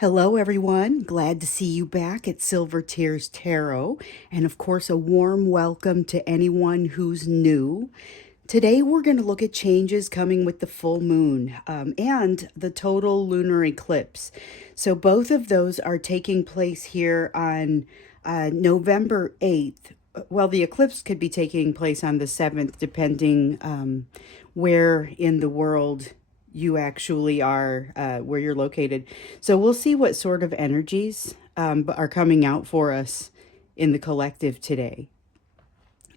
Hello, everyone. Glad to see you back at Silver Tears Tarot. And of course, a warm welcome to anyone who's new. Today, we're going to look at changes coming with the full moon and the total lunar eclipse. So, both of those are taking place here on November 8th. Well, the eclipse could be taking place on the 7th, depending where in the world you actually are, where you're located. So we'll see what sort of energies are coming out for us in the collective today.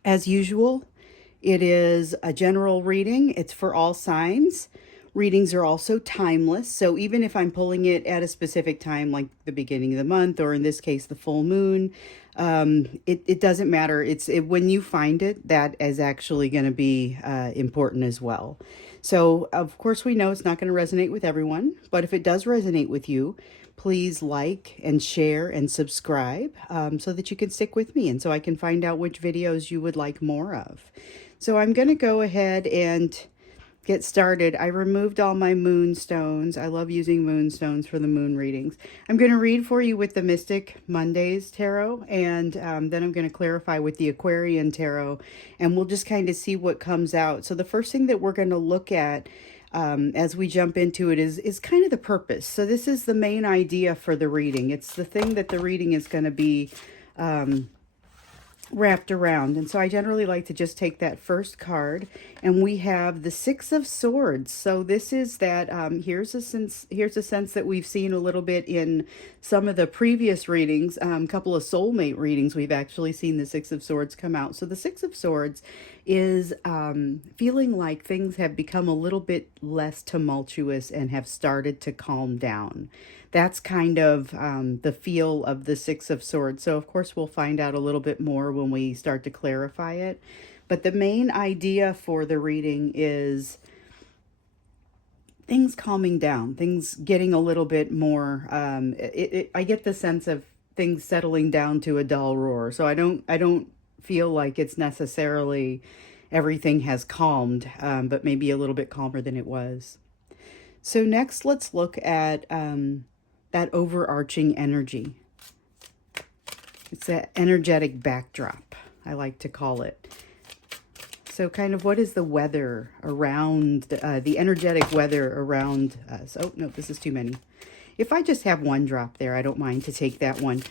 As usual, it is a general reading. It's for all signs. Readings are also timeless. So even if I'm pulling it at a specific time, like the beginning of the month, or in this case, the full moon, it doesn't matter. When you find it, that is actually going to be important as well. So, of course, we know it's not going to resonate with everyone, but if it does resonate with you, please like and share and subscribe so that you can stick with me and so I can find out which videos you would like more of. So I'm going to go ahead and get started. I removed all my moonstones. I love using moonstones for the moon readings. I'm going to read for you with the Mystic Mondays Tarot, and then I'm going to clarify with the Aquarian Tarot, and we'll just kind of see what comes out. So the first thing that we're going to look at as we jump into it is kind of the purpose. So this is the main idea for the reading. It's the thing that the reading is going to be wrapped around. And so I generally like to just take that first card, and we have the Six of Swords. So this is that here's a sense that we've seen a little bit in some of the previous readings. A couple of soulmate readings, we've actually seen the Six of Swords come out. So the Six of Swords is feeling like things have become a little bit less tumultuous and have started to calm down. That's kind of the feel of the Six of Swords. So, of course, we'll find out a little bit more when we start to clarify it. But the main idea for the reading is things calming down, things getting a little bit more. I get the sense of things settling down to a dull roar. So I don't feel like it's necessarily everything has calmed, but maybe a little bit calmer than it was. So next, let's look at that overarching energy. It's that energetic backdrop, I like to call it. So kind of what is the weather around, the energetic weather around us? Oh, no, this is too many. If I just have one drop there, I don't mind to take that one.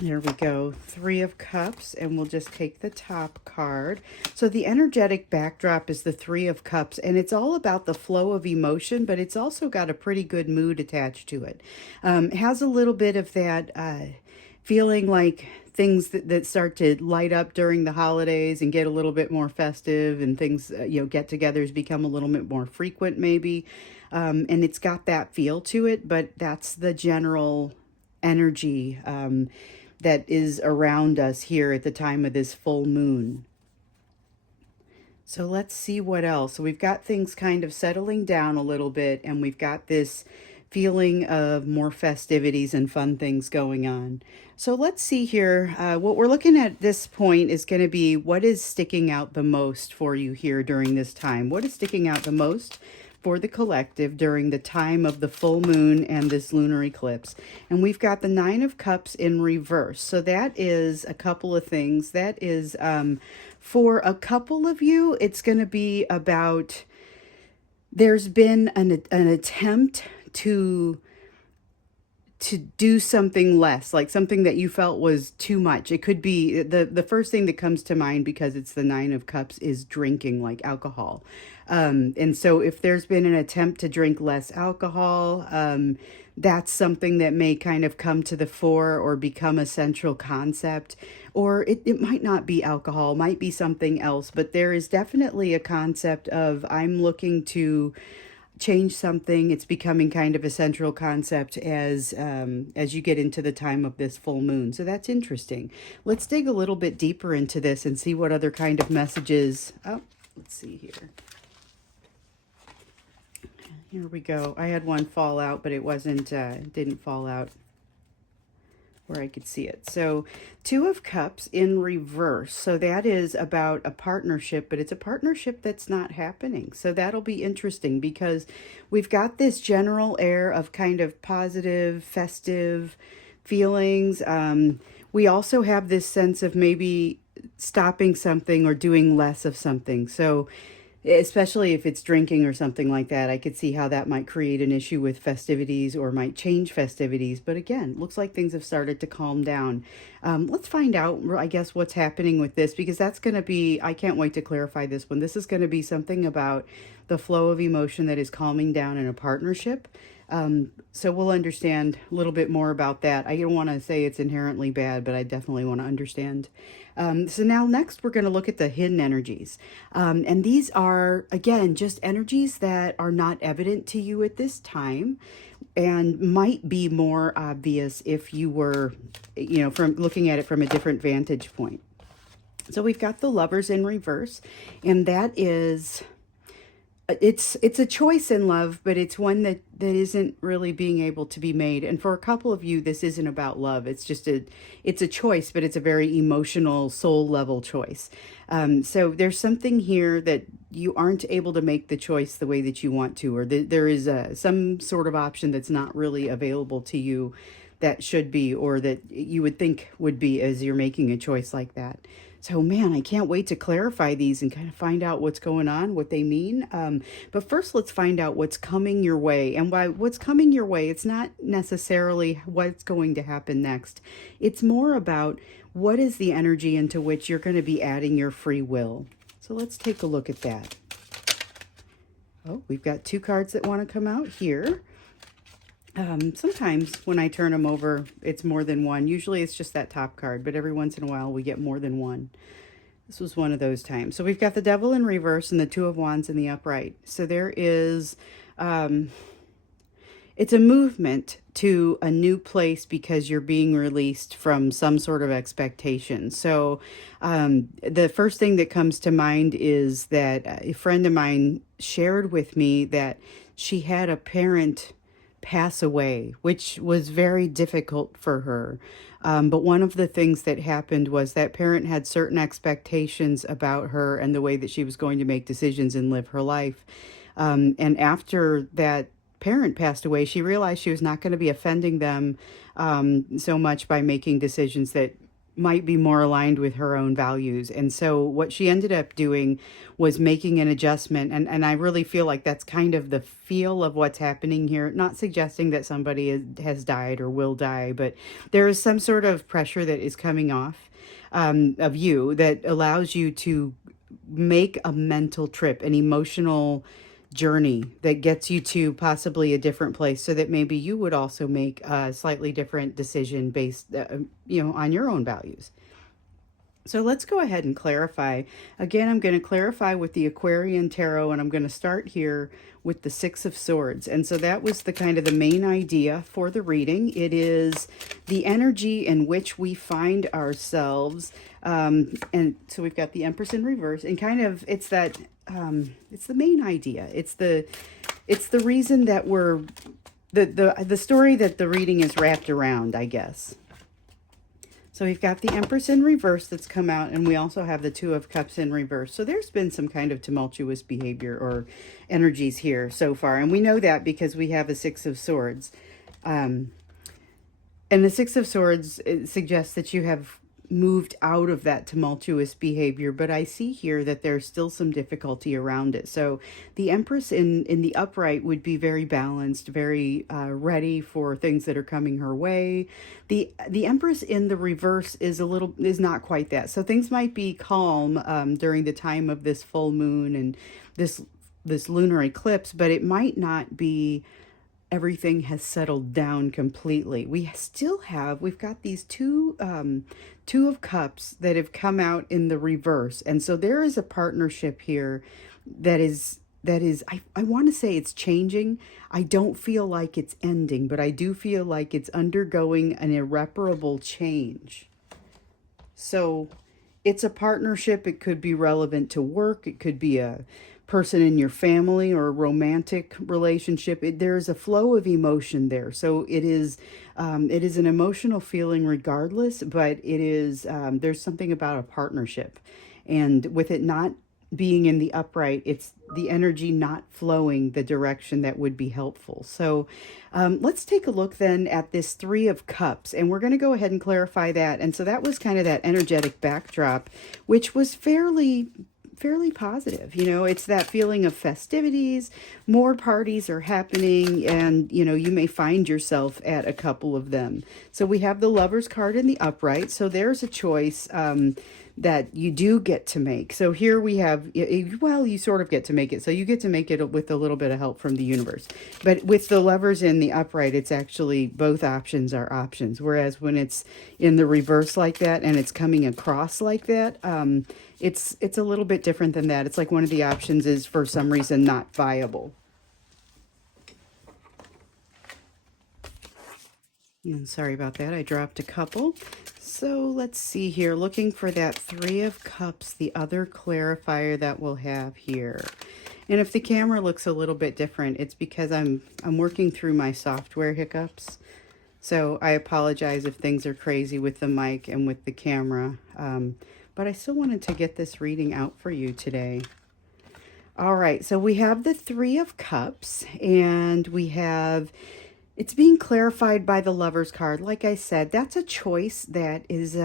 There we go, Three of Cups, and we'll just take the top card. So the energetic backdrop is the Three of Cups, and it's all about the flow of emotion, but it's also got a pretty good mood attached to it. It has a little bit of that feeling like things that start to light up during the holidays and get a little bit more festive, and things, get-togethers become a little bit more frequent maybe. And it's got that feel to it, but that's the general energy that is around us here at the time of this full moon. So let's see what else. So we've got things kind of settling down a little bit, and we've got this feeling of more festivities and fun things going on. So let's see here. What we're looking at this point is going to be what is sticking out the most for you here during this time. What is sticking out the most for the collective during the time of the full moon and this lunar eclipse? And we've got the Nine of Cups in reverse. So that is a couple of things. That is, for a couple of you, it's going to be about there's been an attempt to do something less, like something that you felt was too much. It could be the first thing that comes to mind, because it's the Nine of Cups, is drinking, like alcohol. And so if there's been an attempt to drink less alcohol, that's something that may kind of come to the fore or become a central concept. Or it might not be alcohol, might be something else, but there is definitely a concept of I'm looking to change something. It's becoming kind of a central concept as you get into the time of this full moon. So that's interesting. Let's dig a little bit deeper into this and see what other kind of messages. Oh, let's see here. Here we go. I had one fall out, but it wasn't, didn't fall out where I could see it. So Two of Cups in reverse. So that is about a partnership, but it's a partnership that's not happening. So that'll be interesting because we've got this general air of kind of positive, festive feelings. We also have this sense of maybe stopping something or doing less of something. So especially if it's drinking or something like that, I could see how that might create an issue with festivities or might change festivities. But again, looks like things have started to calm down. Let's find out, I guess, what's happening with this, because that's going to be, I can't wait to clarify this one. This is going to be something about the flow of emotion that is calming down in a partnership. So we'll understand a little bit more about that. I don't want to say it's inherently bad, but I definitely want to understand. So now next we're going to look at the hidden energies. And these are, again, just energies that are not evident to you at this time and might be more obvious if you were, from looking at it from a different vantage point. So we've got the Lovers in reverse, and that is, it's a choice in love, but it's one that isn't really being able to be made. And for a couple of you, this isn't about love. It's a choice, but it's a very emotional, soul level choice. So there's something here that you aren't able to make the choice the way that you want to, or there is some sort of option that's not really available to you that should be, or that you would think would be as you're making a choice like that. So, man, I can't wait to clarify these and kind of find out what's going on, what they mean. But first, let's find out what's coming your way. And by what's coming your way, it's not necessarily what's going to happen next. It's more about what is the energy into which you're going to be adding your free will. So let's take a look at that. Oh, we've got two cards that want to come out here. Sometimes when I turn them over, it's more than one. Usually it's just that top card, but every once in a while we get more than one. This was one of those times. So we've got the Devil in reverse and the Two of Wands in the upright. So there is, it's a movement to a new place because you're being released from some sort of expectation. So the first thing that comes to mind is that a friend of mine shared with me that she had a parent pass away, which was very difficult for her. But one of the things that happened was that parent had certain expectations about her and the way that she was going to make decisions and live her life. And after that parent passed away, she realized she was not going to be offending them so much by making decisions that might be more aligned with her own values. And so what she ended up doing was making an adjustment. And I really feel like that's kind of the feel of what's happening here. Not suggesting that somebody has died or will die, but there is some sort of pressure that is coming off of you that allows you to make a mental trip, an emotional journey that gets you to possibly a different place, so that maybe you would also make a slightly different decision based on your own values. So let's go ahead and clarify. Again, I'm going to clarify with the Aquarian Tarot, and I'm going to start here with the Six of Swords. And so that was the kind of the main idea for the reading. It is the energy in which we find ourselves. And so we've got the Empress in reverse, and kind of it's that it's the main idea. It's the reason that we're the story that the reading is wrapped around, I guess. So we've got the Empress in reverse that's come out, and we also have the Two of Cups in reverse. So there's been some kind of tumultuous behavior or energies here so far. And we know that because we have a Six of Swords. And the Six of Swords suggests that you have moved out of that tumultuous behavior, but I see here that there's still some difficulty around it. So the Empress in the upright would be very balanced, very ready for things that are coming her way. The Empress in the reverse is not quite that. So things might be calm during the time of this full moon and this lunar eclipse, but it might not be everything has settled down completely. We've got these two of Cups that have come out in the reverse. And so there is a partnership here that is, I want to say it's changing. I don't feel like it's ending, but I do feel like it's undergoing an irreparable change. So it's a partnership. It could be relevant to work. It could be a person in your family or a romantic relationship. There's a flow of emotion there. So it is an emotional feeling regardless, but it is, there's something about a partnership. And with it not being in the upright, it's the energy not flowing the direction that would be helpful. So let's take a look then at this Three of Cups, and we're going to go ahead and clarify that. And so that was kind of that energetic backdrop, which was fairly positive. You know, it's that feeling of festivities, more parties are happening, and you know, you may find yourself at a couple of them. So we have the Lovers card in the upright, so there's a choice that you do get to make. So here we have, well, you sort of get to make it. So you get to make it with a little bit of help from the universe. But with the Lovers in the upright, it's actually both options are options. Whereas when it's in the reverse like that and it's coming across like that, it's a little bit different than that. It's like one of the options is for some reason not viable. And sorry about that, I dropped a couple. So let's see here, looking for that Three of Cups, the other clarifier that we'll have here. And if the camera looks a little bit different, it's because I'm working through my software hiccups. So I apologize if things are crazy with the mic and with the camera. But I still wanted to get this reading out for you today. All right, so we have the Three of Cups, and we have, it's being clarified by the Lovers card. Like I said, that's a choice that is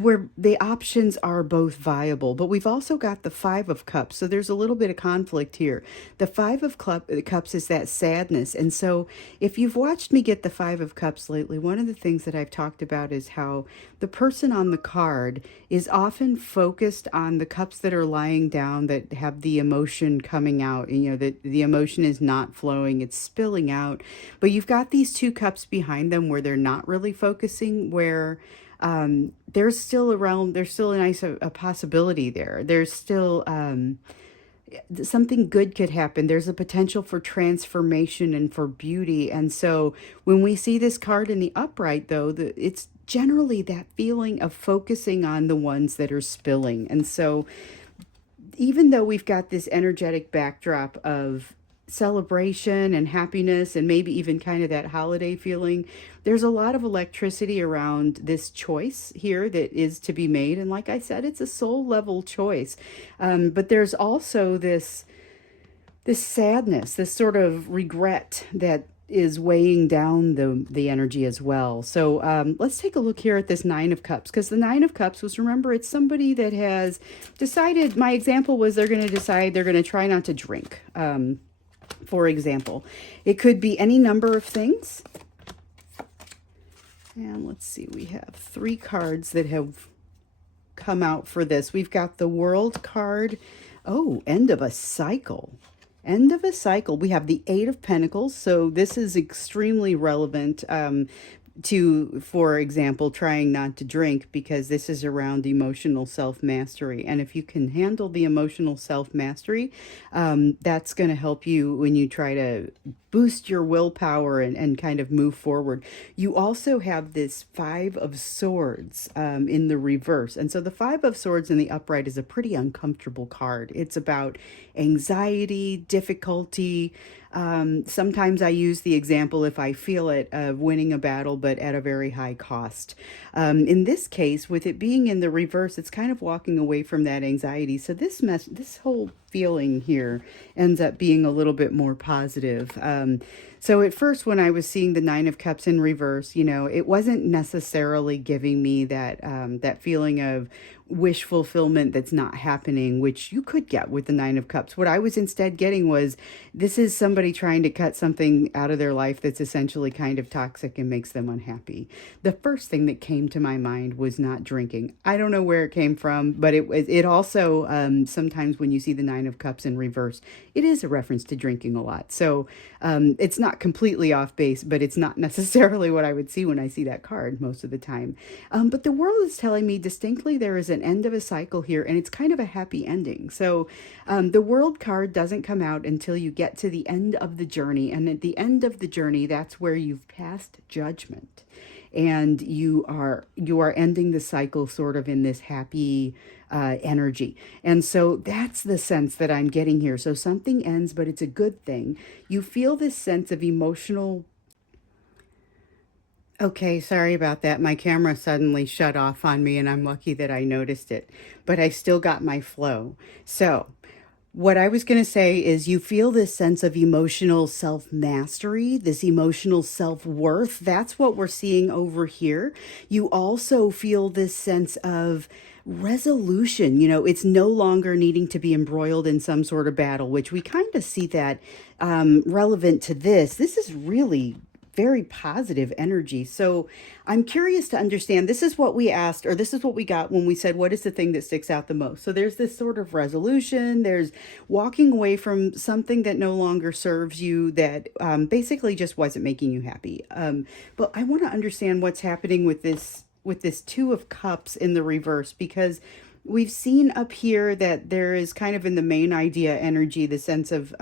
where the options are both viable, but we've also got the Five of Cups. So there's a little bit of conflict here. The Five of Cups is that sadness. And so if you've watched me get the Five of Cups lately, one of the things that I've talked about is how the person on the card is often focused on the cups that are lying down that have the emotion coming out. And, you know, the emotion is not flowing, it's spilling out. But you've got these two cups behind them where they're not really focusing, where there's still a nice a possibility there. There's still something good could happen. There's a potential for transformation and for beauty. And so when we see this card in the upright, though, it's generally that feeling of focusing on the ones that are spilling. And so even though we've got this energetic backdrop of celebration and happiness and maybe even kind of that holiday feeling, there's a lot of electricity around this choice here that is to be made. And like I said, it's a soul level choice. But there's also this sadness, this sort of regret that is weighing down the energy as well. So let's take a look here at this Nine of Cups, because the Nine of Cups was, remember, it's somebody that has decided, my example was they're going to decide they're going to try not to drink. For example, it could be any number of things. And let's see, we have three cards that have come out for this. We've got the World card. Oh, end of a cycle. End of a cycle. We have the Eight of Pentacles. So this is extremely relevant to, for example, trying not to drink, because this is around emotional self-mastery. And if you can handle the emotional self-mastery, that's going to help you when you try to boost your willpower and kind of move forward. You also have this Five of Swords in the reverse. And so the Five of Swords in the upright is a pretty uncomfortable card. It's about anxiety, difficulty. Sometimes I use the example, if I feel it, of winning a battle, but at a very high cost. In this case, with it being in the reverse, it's kind of walking away from that anxiety. So this whole feeling here ends up being a little bit more positive. So at first, when I was seeing the Nine of Cups in reverse, you know, it wasn't necessarily giving me that that feeling of wish fulfillment that's not happening, which you could get with the Nine of Cups. What I was instead getting was, this is somebody trying to cut something out of their life that's essentially kind of toxic and makes them unhappy. The first thing that came to my mind was not drinking. I don't know where it came from, but it also, sometimes when you see the Nine of Cups in reverse, it is a reference to drinking a lot. So it's not completely off base, but it's not necessarily what I would see when I see that card most of the time. But the world is telling me distinctly there is an end of a cycle here, and it's kind of a happy ending. So the World card doesn't come out until you get to the end of the journey. And at the end of the journey, that's where you've passed judgment. And you are ending the cycle sort of in this happy energy. And so that's the sense that I'm getting here. So something ends, but it's a good thing. You feel this sense of emotional. Okay, sorry about that. My camera suddenly shut off on me, and I'm lucky that I noticed it. But I still got my flow. So, what I was going to say is you feel this sense of emotional self mastery, this emotional self worth. That's what we're seeing over here. You also feel this sense of resolution. You know, it's no longer needing to be embroiled in some sort of battle, which we kind of see that relevant to this. This is really very positive energy. So I'm curious to understand, this is what we asked, or this is what we got when we said, what is the thing that sticks out the most? So there's this sort of resolution, there's walking away from something that no longer serves you, that basically just wasn't making you happy. But I want to understand what's happening with this Two of Cups in the reverse, because we've seen up here that there is kind of in the main idea energy, the sense of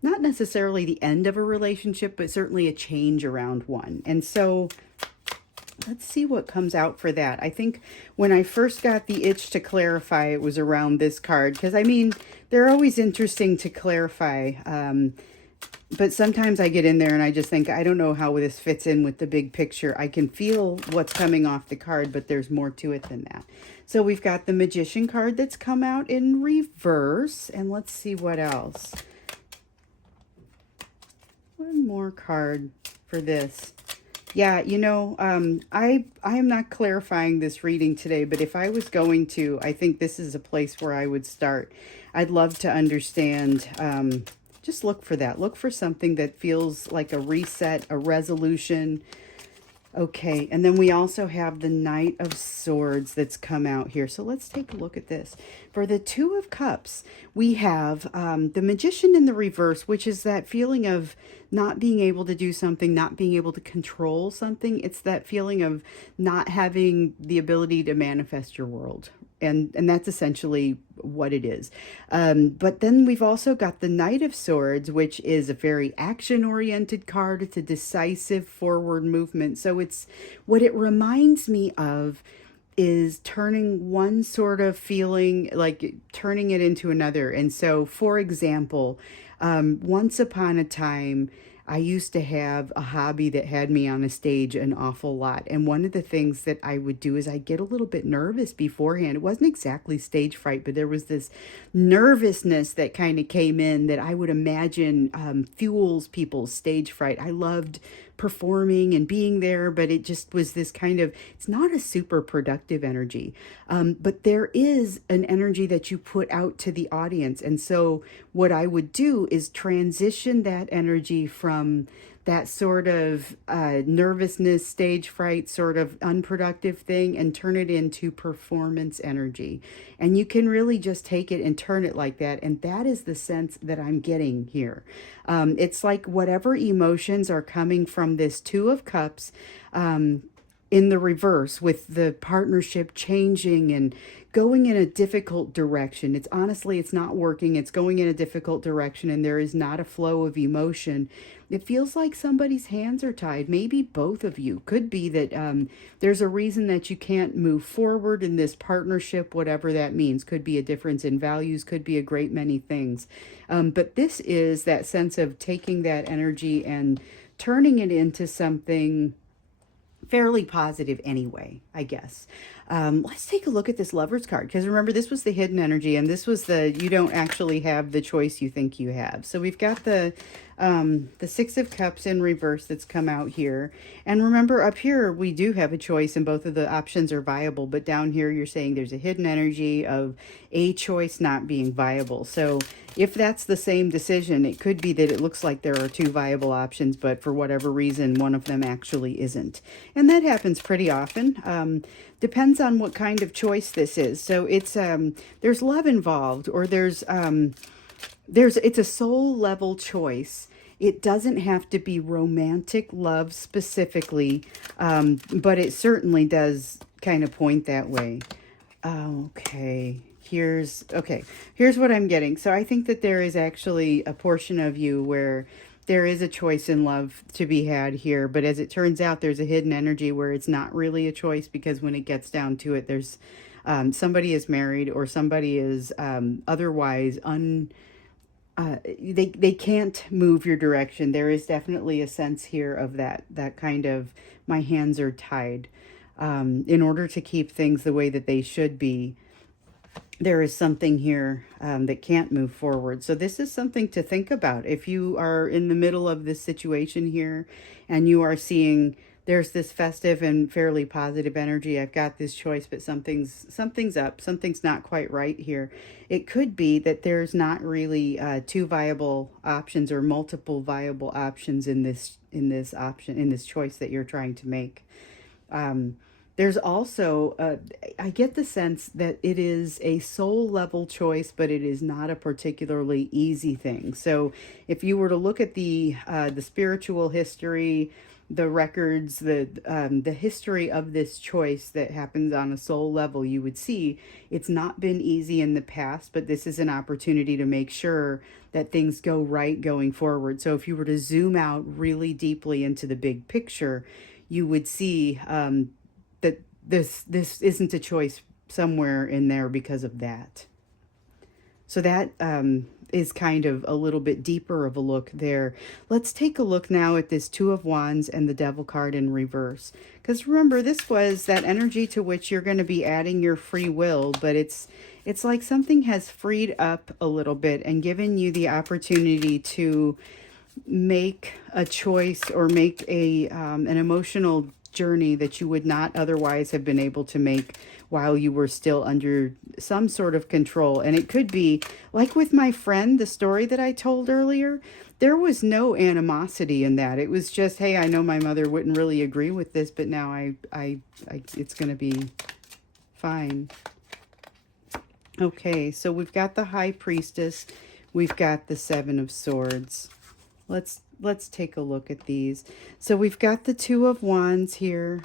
not necessarily the end of a relationship, but certainly a change around one. And so let's see what comes out for that. I think when I first got the itch to clarify, it was around this card, because I mean, they're always interesting to clarify. But sometimes I get in there and I just think, I don't know how this fits in with the big picture. I can feel what's coming off the card, but there's more to it than that. So we've got the Magician card that's come out in reverse. And let's see what else. One more card for this. Yeah, you know, I am not clarifying this reading today, but if I was going to, I think this is a place where I would start. I'd love to understand, just look for that. Look for something that feels like a reset, a resolution. Okay, and then we also have the Knight of Swords that's come out here. So let's take a look at this. For the Two of Cups, we have the Magician in the reverse, which is that feeling of not being able to do something, not being able to control something. It's that feeling of not having the ability to manifest your world. And that's essentially what it is. But then we've also got the Knight of Swords, which is a very action-oriented card. It's a decisive forward movement. So it's what it reminds me of is turning one sort of feeling, like turning it into another. And so, for example, once upon a time, I used to have a hobby that had me on a stage an awful lot. And one of the things that I would do is I'd get a little bit nervous beforehand. It wasn't exactly stage fright, but there was this nervousness that kind of came in that I would imagine fuels people's stage fright. I loved performing and being there, but it just was this kind of, it's not a super productive energy. But there is an energy that you put out to the audience. And so what I would do is transition that energy from that sort of nervousness, stage fright, sort of unproductive thing, and turn it into performance energy. And you can really just take it and turn it like that. And that is the sense that I'm getting here. It's like whatever emotions are coming from this Two of Cups, in the reverse, with the partnership changing and going in a difficult direction. It's honestly, it's not working. It's going in a difficult direction, and there is not a flow of emotion. It feels like somebody's hands are tied. Maybe both of you. Could be that there's a reason that you can't move forward in this partnership, whatever that means. Could be a difference in values, could be a great many things. But this is that sense of taking that energy and turning it into something fairly positive anyway, I guess. Let's take a look at this Lover's card, because remember, this was the hidden energy, and this was the you don't actually have the choice you think you have. So we've got the Six of Cups in reverse that's come out here. And remember, up here, we do have a choice, and both of the options are viable. But down here, you're saying there's a hidden energy of a choice not being viable. So if that's the same decision, it could be that it looks like there are two viable options, but for whatever reason, one of them actually isn't. And that happens pretty often. Depends on what kind of choice this is. So it's there's love involved, or it's a soul level choice. It doesn't have to be romantic love specifically, but it certainly does kind of point that way. Okay, here's what I'm getting. So I think that there is actually a portion of you where there is a choice in love to be had here, but as it turns out, there's a hidden energy where it's not really a choice, because when it gets down to it, there's somebody is married or somebody is otherwise they can't move your direction. There is definitely a sense here of that kind of my hands are tied. In order to keep things the way that they should be, there is something here that can't move forward. So this is something to think about. If you are in the middle of this situation here and you are seeing there's this festive and fairly positive energy, I've got this choice, but something's up, something's not quite right here. It could be that there's not really two viable options or multiple viable options in this choice that you're trying to make. Um, there's also, I get the sense that it is a soul level choice, but it is not a particularly easy thing. So if you were to look at the spiritual history, the records, the history of this choice that happens on a soul level, you would see it's not been easy in the past, but this is an opportunity to make sure that things go right going forward. So if you were to zoom out really deeply into the big picture, you would see that this isn't a choice somewhere in there because of that. So that is kind of a little bit deeper of a look there. Let's take a look now at this Two of Wands and the Devil card in reverse. Because remember, this was that energy to which you're going to be adding your free will, but it's like something has freed up a little bit and given you the opportunity to make a choice or make an emotional journey that you would not otherwise have been able to make while you were still under some sort of control. And it could be like with my friend, the story that I told earlier, there was no animosity in that. It was just, hey, I know my mother wouldn't really agree with this, but now I it's going to be fine. Okay, so we've got the High Priestess, we've got the Seven of Swords. Let's take a look at these. So we've got the Two of Wands here.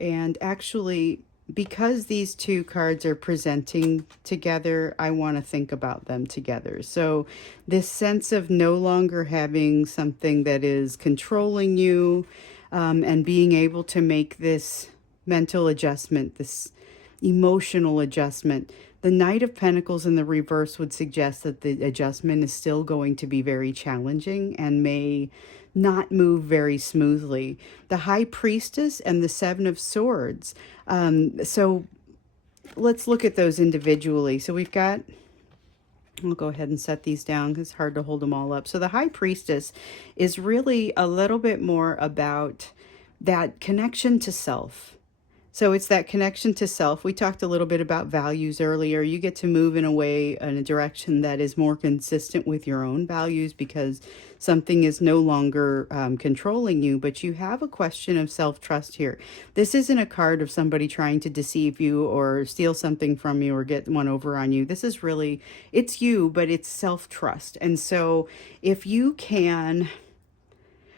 And actually, because these two cards are presenting together, I want to think about them together. So this sense of no longer having something that is controlling you, and being able to make this mental adjustment, this emotional adjustment. The Knight of Pentacles in the reverse would suggest that the adjustment is still going to be very challenging and may not move very smoothly. The High Priestess and the Seven of Swords. So let's look at those individually. So we've got, I'll go ahead and set these down because it's hard to hold them all up. So the High Priestess is really a little bit more about that connection to self. So it's that connection to self. We talked a little bit about values earlier. You get to move in a way, in a direction that is more consistent with your own values because something is no longer controlling you, but you have a question of self-trust here. This isn't a card of somebody trying to deceive you or steal something from you or get one over on you. This is really, it's you, but it's self-trust. And so if you can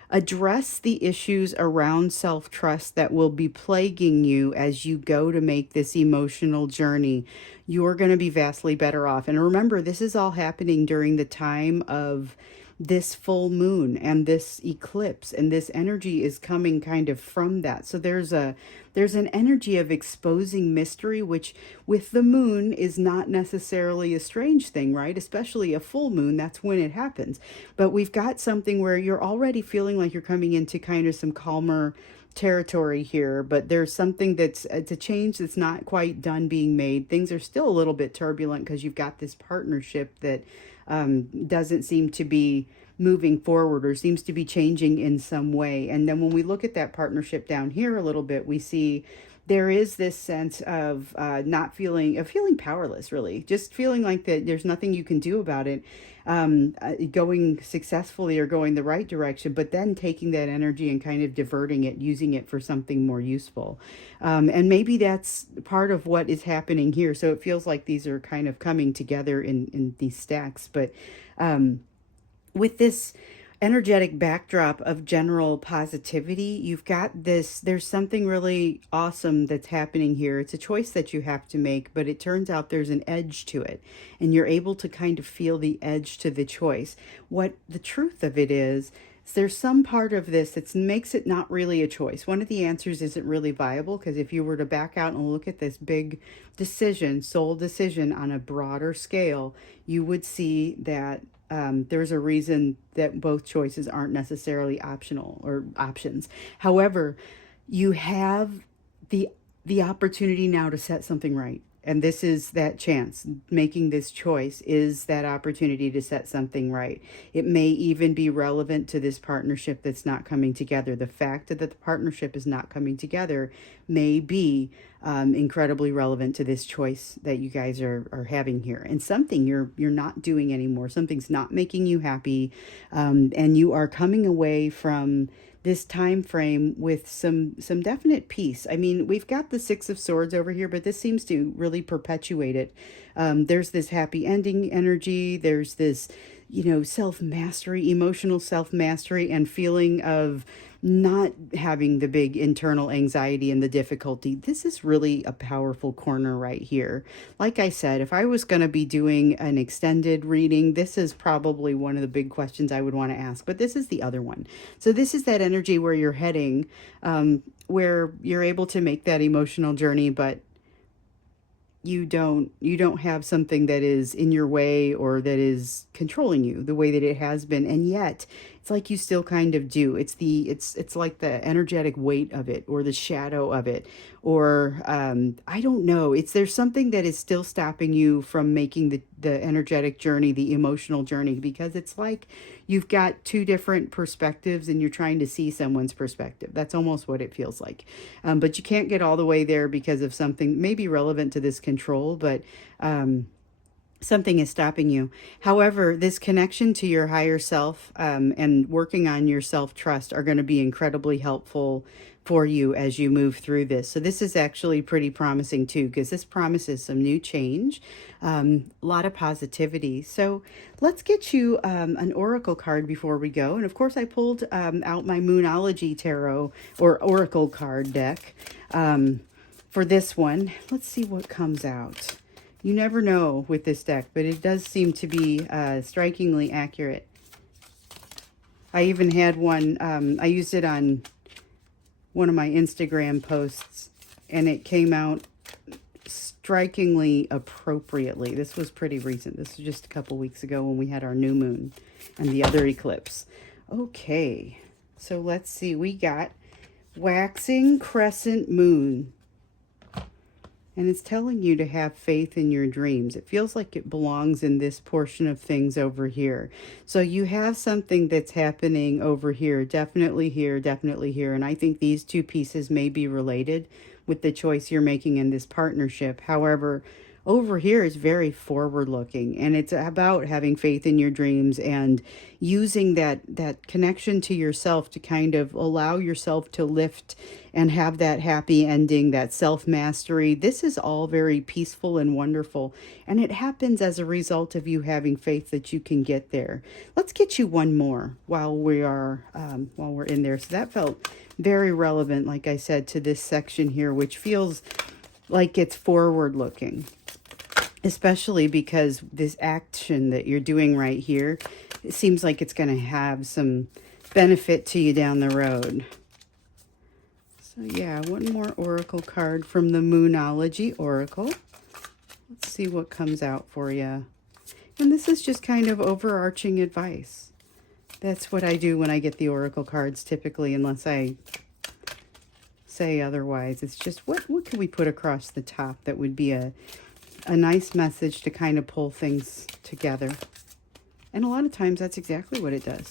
address the issues around self-trust that will be plaguing you as you go to make this emotional journey, you're going to be vastly better off. And remember, this is all happening during the time of this full moon and this eclipse, and this energy is coming kind of from that. So there's an energy of exposing mystery, which with the moon is not necessarily a strange thing, right? Especially a full moon, that's when it happens. But we've got something where you're already feeling like you're coming into kind of some calmer territory here, but there's something it's a change that's not quite done being made. Things are still a little bit turbulent because you've got this partnership that doesn't seem to be moving forward or seems to be changing in some way. And then when we look at that partnership down here a little bit, we see there is this sense of feeling powerless, really, just feeling like that there's nothing you can do about it, going successfully or going the right direction, but then taking that energy and kind of diverting it, using it for something more useful. And maybe that's part of what is happening here. So it feels like these are kind of coming together in these stacks. But with this energetic backdrop of general positivity, you've got this, there's something really awesome that's happening here. It's a choice that you have to make, but it turns out there's an edge to it, and you're able to kind of feel the edge to the choice. What the truth of it is, there's some part of this that makes it not really a choice. One of the answers isn't really viable because if you were to back out and look at this big decision, soul decision on a broader scale, you would see that there's a reason that both choices aren't necessarily optional or options. However, you have the the opportunity now to set something right. And this is that chance. Making this choice is that opportunity to set something right. It may even be relevant to this partnership that's not coming together. The fact that the partnership is not coming together may be incredibly relevant to this choice that you guys are having here, and something you're not doing anymore. Something's not making you happy, and you are coming away from this time frame with some definite peace. I mean, we've got the Six of Swords over here, but this seems to really perpetuate it. There's this happy ending energy. There's this, self mastery, emotional self mastery, and feeling of not having the big internal anxiety and the difficulty. This is really a powerful corner right here. Like I said, if I was going to be doing an extended reading, this is probably one of the big questions I would want to ask, but this is the other one. So this is that energy where you're heading, where you're able to make that emotional journey, but you don't have something that is in your way or that is controlling you the way that it has been, and yet it's like you still kind of do. It's like the energetic weight of it or the shadow of it, or I don't know, it's there's something that is still stopping you from making the energetic journey, the emotional journey, because it's like you've got two different perspectives and you're trying to see someone's perspective. That's almost what it feels like. But you can't get all the way there because of something maybe relevant to this control, but something is stopping you. However, this connection to your higher self, and working on your self trust are going to be incredibly helpful for you as you move through this. So this is actually pretty promising too, because this promises some new change, a lot of positivity. So let's get you an oracle card before we go. And of course, I pulled out my Moonology Tarot or oracle card deck for this one. Let's see what comes out. You never know with this deck, but it does seem to be strikingly accurate. I even had one, I used it on one of my Instagram posts, and it came out strikingly appropriately. This was pretty recent. This was just a couple weeks ago when we had our new moon and the other eclipse. Okay, so let's see. We got waxing crescent moon. And it's telling you to have faith in your dreams. It feels like it belongs in this portion of things over here. So you have something that's happening over here, definitely here, definitely here. And I think these two pieces may be related with the choice you're making in this partnership. However, over here is very forward looking, and it's about having faith in your dreams and using that connection to yourself to kind of allow yourself to lift and have that happy ending, that self mastery. This is all very peaceful and wonderful, and it happens as a result of you having faith that you can get there. Let's get you one more while we're in there. So that felt very relevant, like I said, to this section here, which feels like it's forward looking, especially because this action that you're doing right here, it seems like it's going to have some benefit to you down the road. So yeah, one more oracle card from the Moonology Oracle. Let's see what comes out for you. And this is just kind of overarching advice. That's what I do when I get the oracle cards typically, unless I say otherwise. It's just what can we put across the top that would be a nice message to kind of pull things together. And a lot of times that's exactly what it does.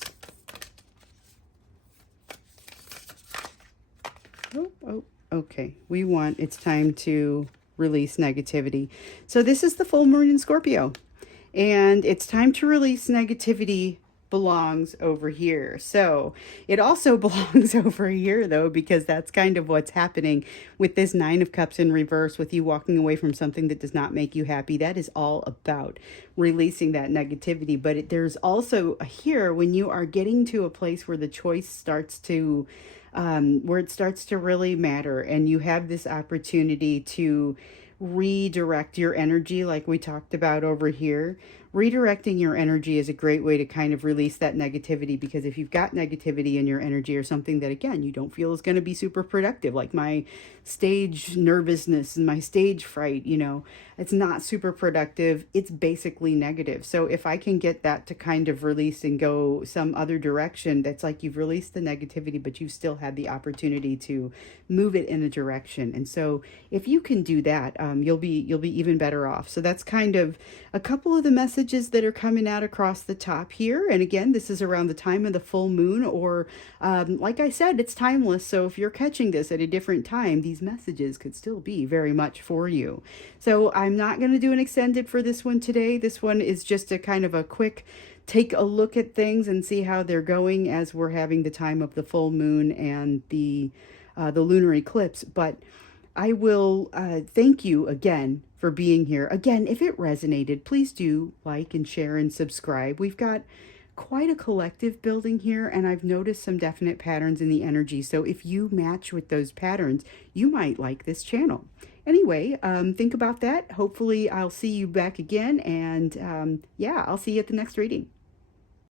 Oh, okay. It's time to release negativity. So this is the full moon in Scorpio, and it's time to release negativity. Belongs over here. So it also belongs over here though, because that's kind of what's happening with this Nine of Cups in reverse, with you walking away from something that does not make you happy. That is all about releasing that negativity. But there's also here, when you are getting to a place where the choice starts to where it starts to really matter, and you have this opportunity to redirect your energy, like we talked about over here. redirecting your energy is a great way to kind of release that negativity, because if you've got negativity in your energy or something that, again, you don't feel is going to be super productive, like my stage nervousness and my stage fright, it's not super productive. It's basically negative. So if I can get that to kind of release and go some other direction, that's like you've released the negativity, but you've still had the opportunity to move it in a direction. And so if you can do that, you'll be even better off. So that's kind of a couple of the messages that are coming out across the top here. And again, this is around the time of the full moon, or like I said, it's timeless. So if you're catching this at a different time, these messages could still be very much for you. So I'm not going to do an extended for this one today. This one is just a kind of a quick take a look at things and see how they're going as we're having the time of the full moon and the lunar eclipse. But I will thank you again for being here. Again, if it resonated, please do like and share and subscribe. We've got quite a collective building here, and I've noticed some definite patterns in the energy. So if you match with those patterns, you might like this channel. Anyway, think about that. Hopefully I'll see you back again, and yeah, I'll see you at the next reading.